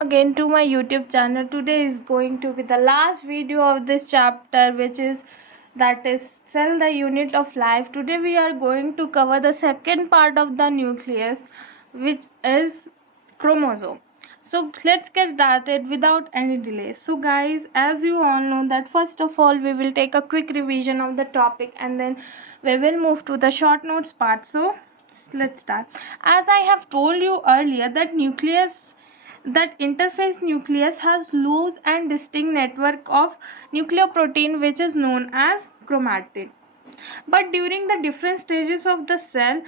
Again to my YouTube channel. Today is going to be the last video of this chapter, which is that is cell, the unit of life. Today we are going to cover the second part of the nucleus, which is chromosome. So let's get started without any delay. So guys, as you all know that first of all we will take a quick revision of the topic and then we will move to the short notes part. So let's start. As I have told you earlier that interface nucleus has loose and distinct network of nucleoprotein which is known as chromatid. But during the different stages of the cell,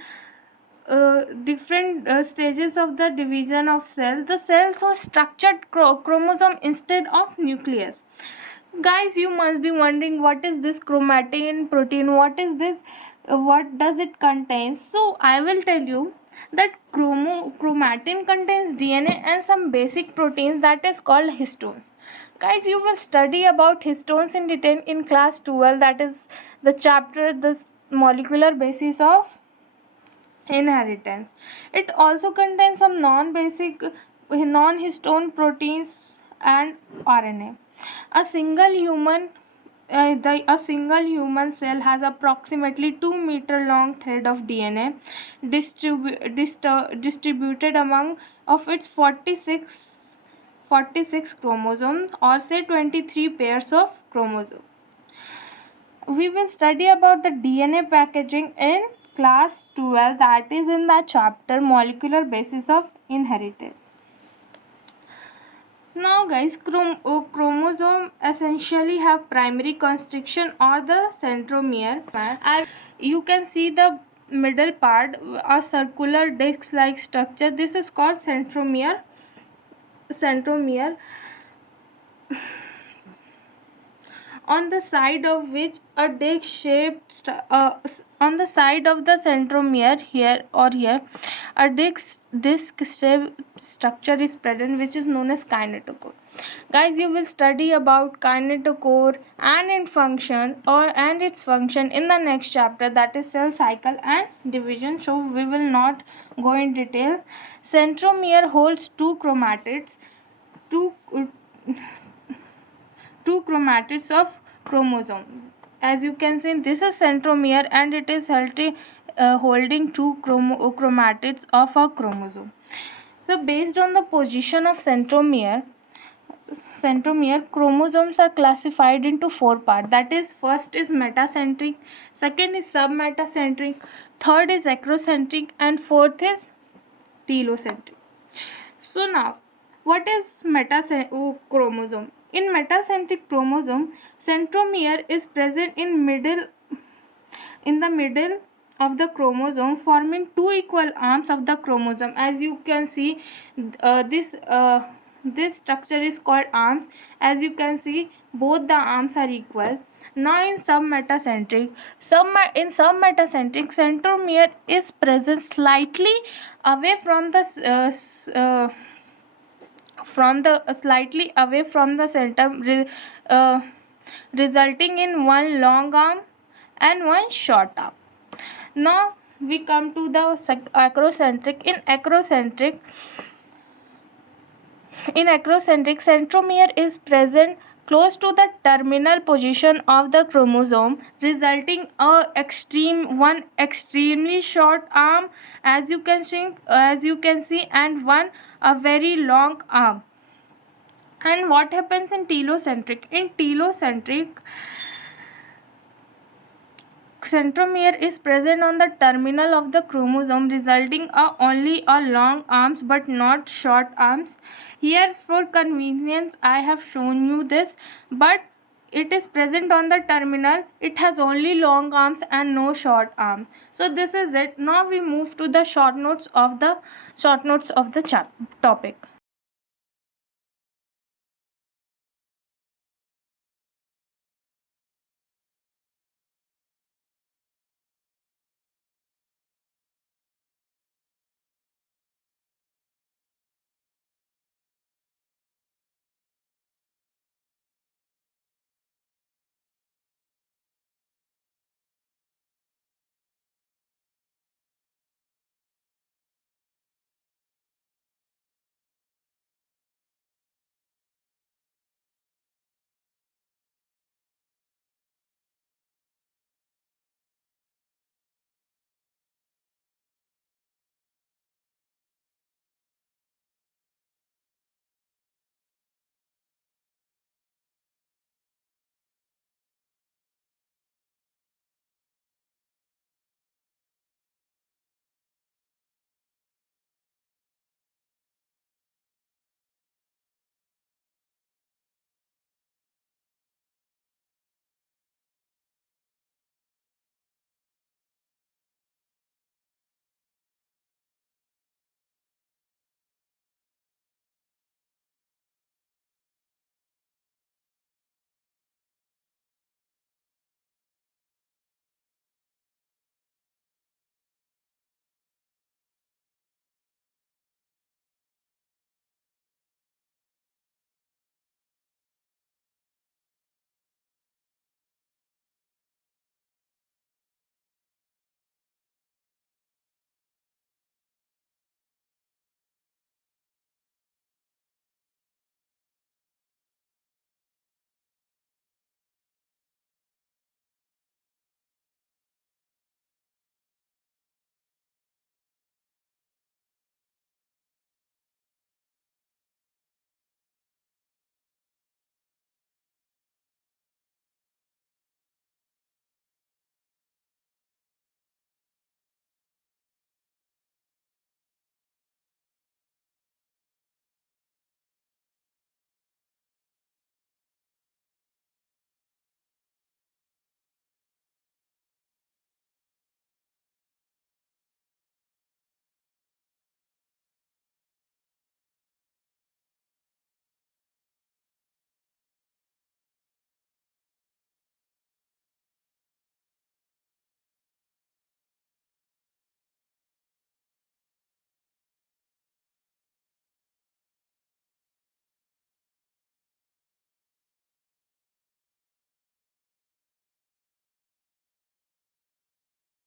different stages of the division of cell, the cells are structured chromosome instead of nucleus. Guys, you must be wondering what is this chromatin protein, what is this, what does it contain? So I will tell you that chromatin contains DNA and some basic proteins that is called histones. Guys, you will study about histones in detail in class 12, that is the chapter the molecular basis of inheritance. It also contains some non-histone proteins and RNA. A single human a single human cell has approximately 2-meter long thread of DNA distributed among of its 46 chromosomes, or say 23 pairs of chromosomes. We will study about the DNA packaging in class 12, that is in the chapter molecular basis of inheritance. Now guys, chromosome essentially have primary constriction or the centromere. And you can see the middle part, a circular disc like structure. This is called centromere. On the side of which a disc shaped on the side of the centromere here a disc shaped structure is present which is known as kinetochore. Guys, you will study about kinetochore and its function in the next chapter, that is cell cycle and division, so we will not go in detail. Centromere holds two chromatids of chromosome. As you can see, this is centromere and it is holding two chromatids of a chromosome. So based on the position of centromere, chromosomes are classified into four parts, that is first is metacentric, second is submetacentric, third is acrocentric, and fourth is telocentric. So now, what is chromosome? In metacentric chromosome, centromere is present in the middle of the chromosome, forming two equal arms of the chromosome. As you can see, this structure is called arms. As you can see, both the arms are equal. Now in submetacentric, centromere is present slightly away from the slightly away from the center, resulting in one long arm and one short arm. Now we come to the acrocentric. In acrocentric, centromere is present close to the terminal position of the chromosome, resulting one extremely short arm, as you can see, and one a very long arm. And what happens in telocentric? In telocentric, centromere is present on the terminal of the chromosome, resulting only a long arms but not short arms. Here for convenience I have shown you this, but it is present on the terminal. It has only long arms and no short arm. So this is it. Now we move to the short notes of the topic.